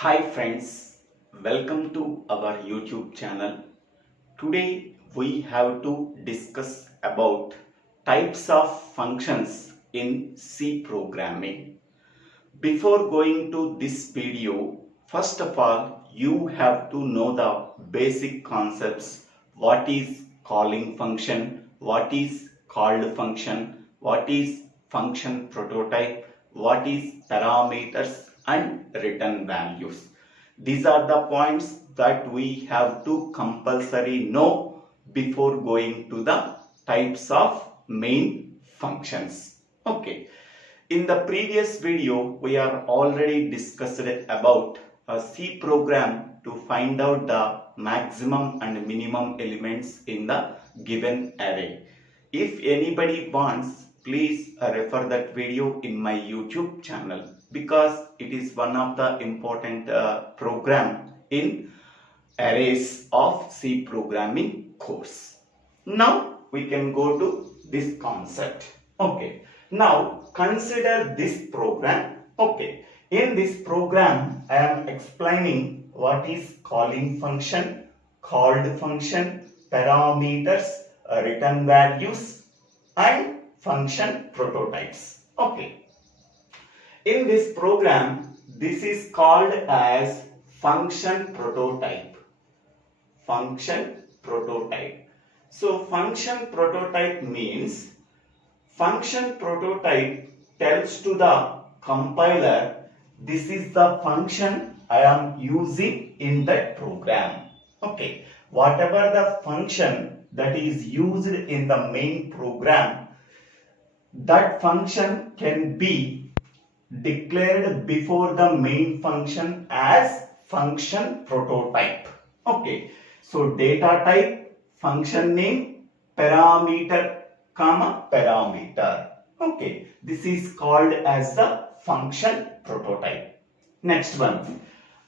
Hi friends, welcome to our YouTube channel. Today we have to discuss about types of functions in C programming. Before going to this video, first of all you have to know the basic concepts. What is calling function, what is called function, what is function prototype, what is parameters and return values. These are the points that we have to compulsory know before going to the types of main functions. Okay. In the previous video, we are already discussed about a C program to find out the maximum and minimum elements in the given array. If anybody wants, please refer that video in my YouTube channel because it is one of the important program in arrays of C programming course. Now we can go to this concept. Okay. Now consider this program. Okay. In this program, I am explaining what is calling function, called function, parameters, return values, and function prototypes. Okay. In this program, this is called as function prototype. Function prototype. So function prototype means function prototype tells to the compiler this is the function I am using in that program. Okay. Whatever the function that is used in the main program, that function can be declared before the main function as function prototype. Okay. So data type, function name, parameter, comma, parameter. Okay. This is called as the function prototype. Next one.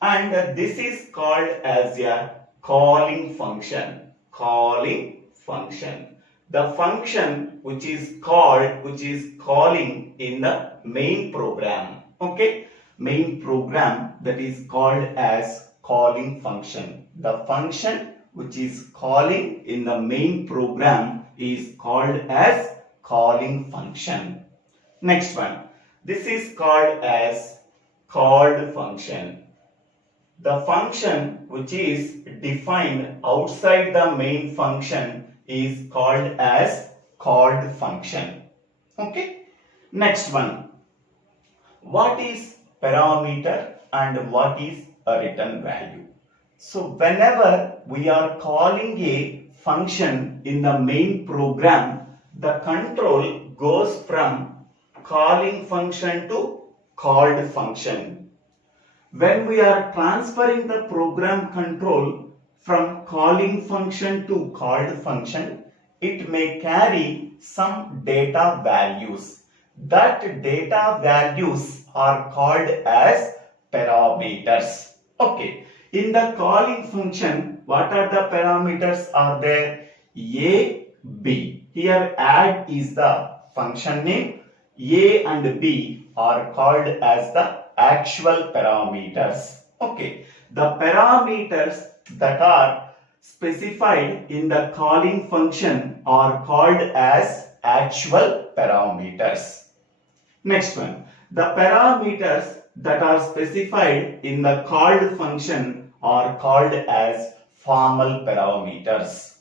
And this is called as a calling function. Calling function. The function which is calling in the main program. Okay. Main program that is called as calling function. The function which is calling in the main program is called as calling function. Next one. This is called as called function. The function which is defined outside the main function is called as called function. Okay. Next one. What is parameter and what is a return value? So whenever we are calling a function in the main program, the control goes from calling function to called function. When we are transferring the program control from calling function to called function, it may carry some data values. That data values are called as parameters. Okay. In the calling function, what are the parameters are there? A, B. Here add is the function name. A and B are called as the actual parameters. Okay. The parameters that are specified in the calling function are called as actual parameters. Next one. The parameters that are specified in the called function are called as formal parameters.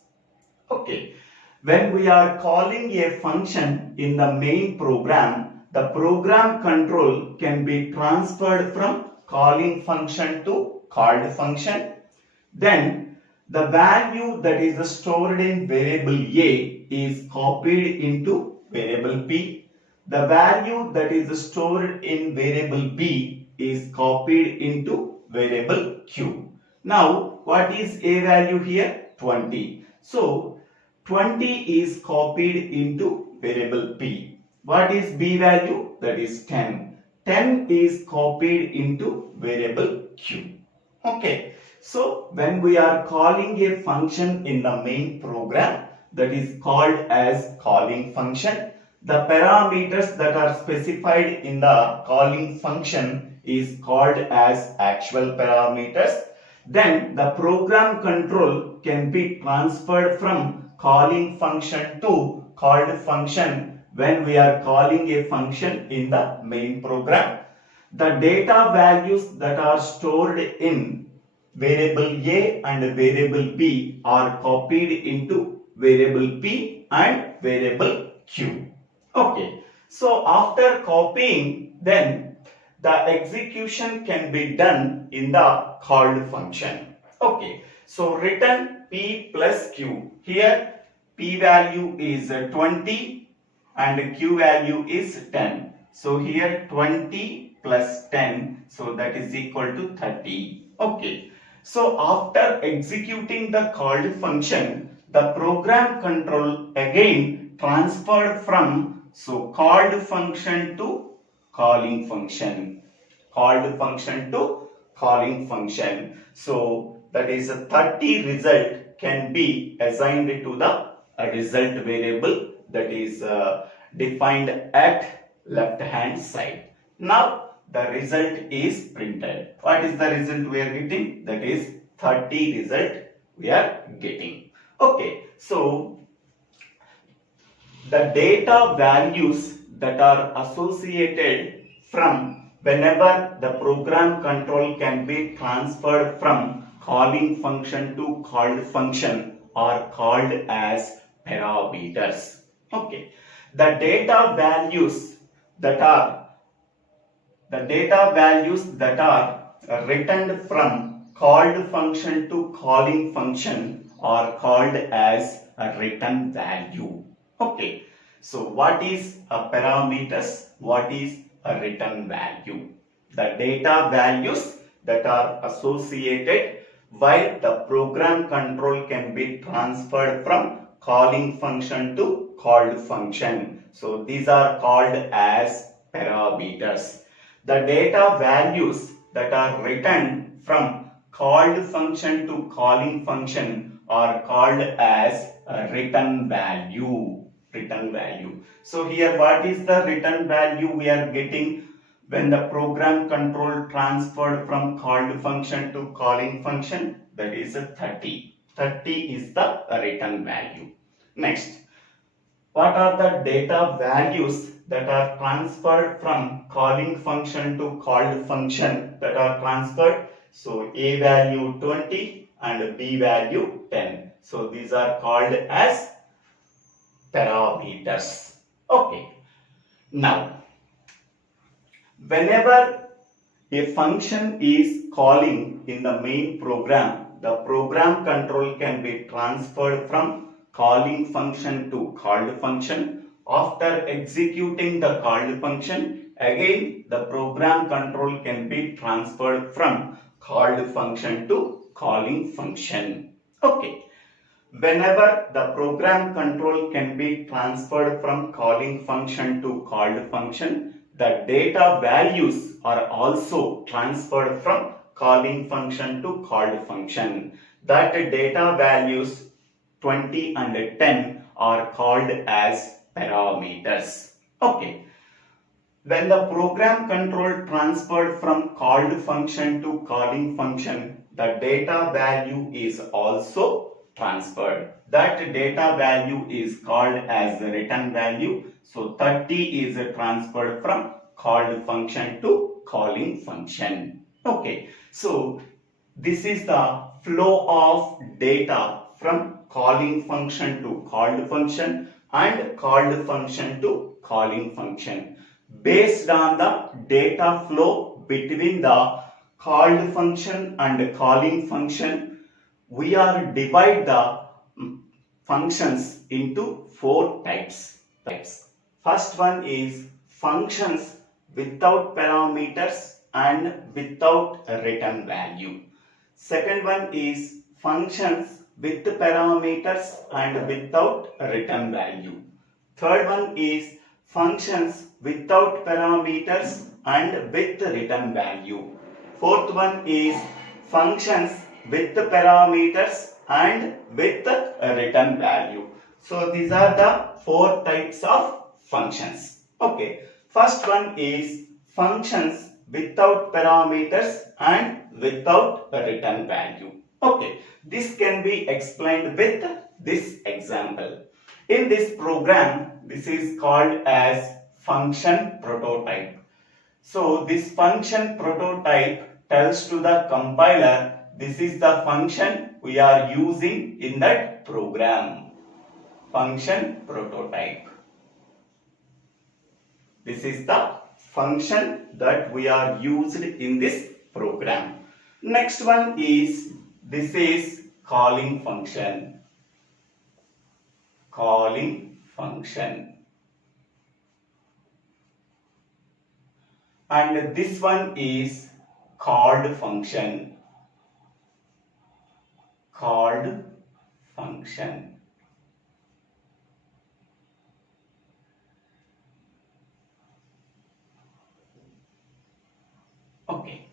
Okay. When we are calling a function in the main program, the program control can be transferred from calling function to called function. Then the value that is stored in variable A is copied into variable B. The value that is stored in variable B is copied into variable Q. Now, what is A value here? 20. So, 20 is copied into variable B. What is B value? That is 10. 10 is copied into variable Q. Okay. So, when we are calling a function in the main program, that is called as calling function. The parameters that are specified in the calling function is called as actual parameters. Then the program control can be transferred from calling function to called function when we are calling a function in the main program. The data values that are stored in variable A and variable B are copied into variable P and variable Q. Okay, so after copying, then the execution can be done in the called function. Okay, so return P plus Q. Here P value is 20 and Q value is 10. So here 20 plus 10, so that is equal to 30. Okay, so after executing the called function, the program control again transferred from called function to calling function. Called function to calling function. So that is a 30 result can be assigned to the result variable that is defined at left hand side. Now the result is printed. What is the result we are getting? That is 30 result we are getting. Okay, so the data values that are associated from whenever the program control can be transferred from calling function to called function are called as parameters. Okay, the data values that are written from called function to calling function are called as a return value. Okay, so what is a parameters? What is a return value? The data values that are associated while the program control can be transferred from calling function to called function. So these are called as parameters. The data values that are written from called function to calling function are called as a return value. Return value. So here what is the return value we are getting when the program control transferred from called function to calling function? That is a 30. 30 is the return value. Next, what are the data values that are transferred from calling function to called function that are transferred? So A value 20 and B value 10. So these are called as parameters. Okay, now whenever a function is calling in the main program, the program control can be transferred from calling function to called function. After executing the called function, again the program control can be transferred from called function to calling function. Okay, whenever the program control can be transferred from calling function to called function, the data values are also transferred from calling function to called function. That data values 20 and 10 are called as parameters. Okay. When the program control transferred from called function to calling function, the data value is also transferred. That data value is called as the return value. So 30 is transferred from called function to calling function. Okay, so this is the flow of data from calling function to called function and called function to calling function. Based on the data flow between the called function and calling function, we are divide the functions into four types. First one is functions without parameters and without a return value. Second one is functions with parameters and without a return value. Third one is functions without parameters and with return value. Fourth one is functions with parameters and with a return value. So these are the four types of functions. Okay, first one is functions without parameters and without a return value. Okay, this can be explained with this example. In this program, this is called as function prototype. So this function prototype tells to the compiler this is the function we are using in that program. Function prototype. This is the function that we are used in this program. Next one is, this is calling function. Calling function. And this one is called function. Called function. Okay.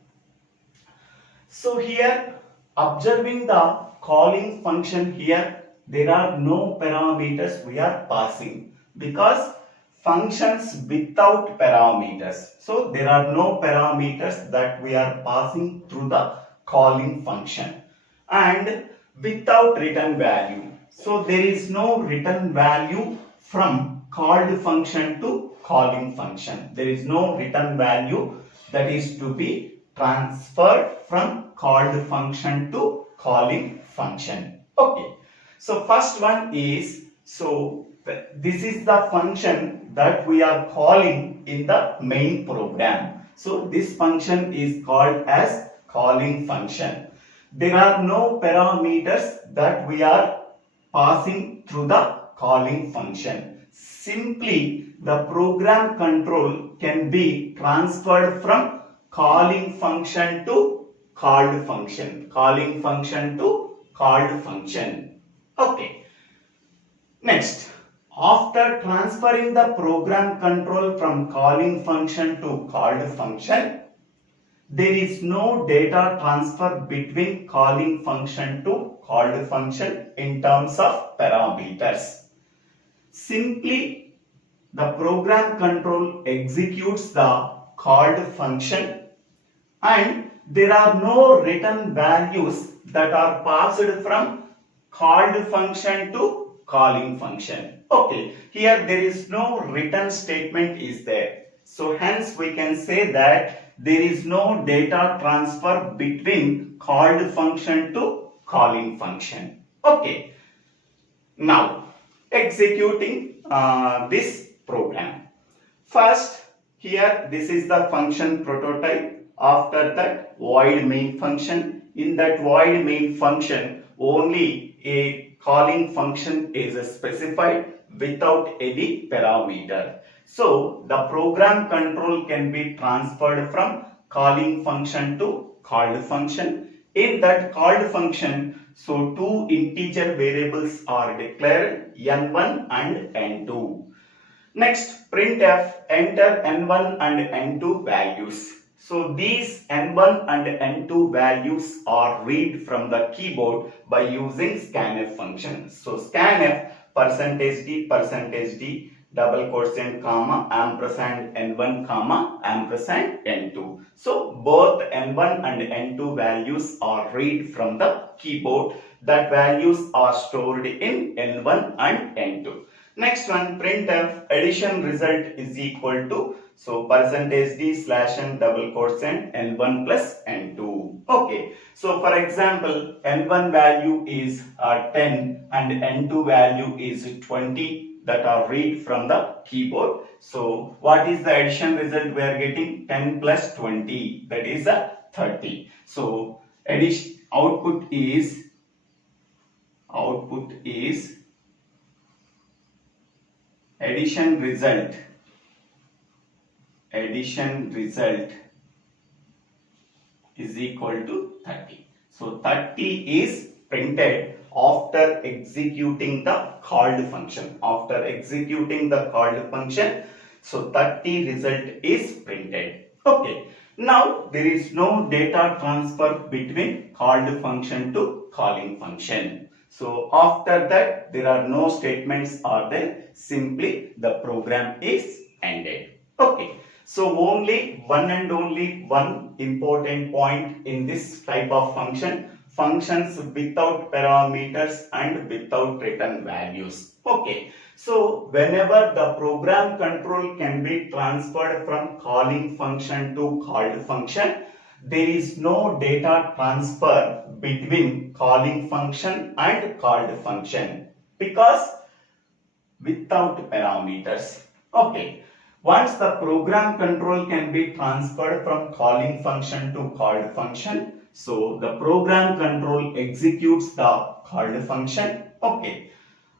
So here, observing the calling function here, there are no parameters we are passing because functions without parameters. So there are no parameters that we are passing through the calling function, and without return value. So there is no return value from called function to calling function. There is no return value that is to be transferred from called function to calling function. Okay. So first one is, so this is the function that we are calling in the main program. So this function is called as calling function. There are no parameters that we are passing through the calling function. Simply the program control can be transferred from calling function to called function. Calling function to called function. Okay. Next, after transferring the program control from calling function to called function, there is no data transfer between calling function to called function in terms of parameters. Simply, the program control executes the called function and there are no return values that are passed from called function to calling function. Okay, here there is no return statement is there. So hence we can say that there is no data transfer between called function to calling function. Okay, now executing this program. First, here this is the function prototype. After that, void main function. In that void main function, only a calling function is specified without any parameter. So the program control can be transferred from calling function to called function. In that called function, so two integer variables are declared, n1 and n2. Next, printf, enter n1 and n2 values. So these n1 and n2 values are read from the keyboard by using scanf function. So scanf %d double quotient comma ampersand n1 comma ampersand n2. So both n1 and n2 values are read from the keyboard. That values are stored in n1 and n2. Next one, printf addition result is equal to, so %d/n double quotient n1 plus n2. Okay, so for example, n1 value is 10 and n2 value is 20 that are read from the keyboard. So what is the addition result we are getting? 10 plus 20, that is 30. So output is addition result is equal to 30. So 30 is printed after executing the called function. After executing the called function, so 30 result is printed. Okay. Now there is no data transfer between called function to calling function. So after that there are no statements are there, simply the program is ended. Okay. So only one and only one important point in this type of function, functions without parameters and without return values. Okay. So whenever the program control can be transferred from calling function to called function, there is no data transfer between calling function and called function because without parameters. Okay. Once the program control can be transferred from calling function to called function, so the program control executes the called function. Okay.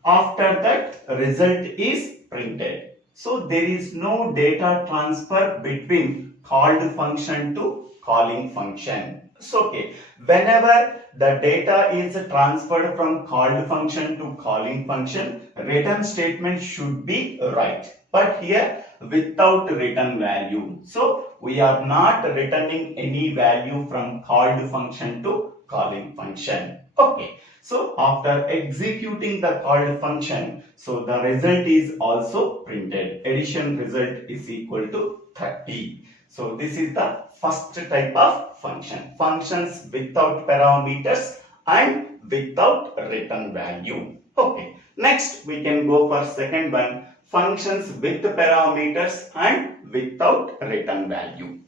After that, result is printed. So there is no data transfer between called function to calling function. So okay, whenever the data is transferred from called function to calling function, return statement should be right. But here without return value. So we are not returning any value from called function to calling function. Okay. So after executing the called function, so the result is also printed. Addition result is equal to 30. So this is the first type of function. Functions without parameters and without return value. Okay. Next we can go for second one. Functions with parameters and without return value.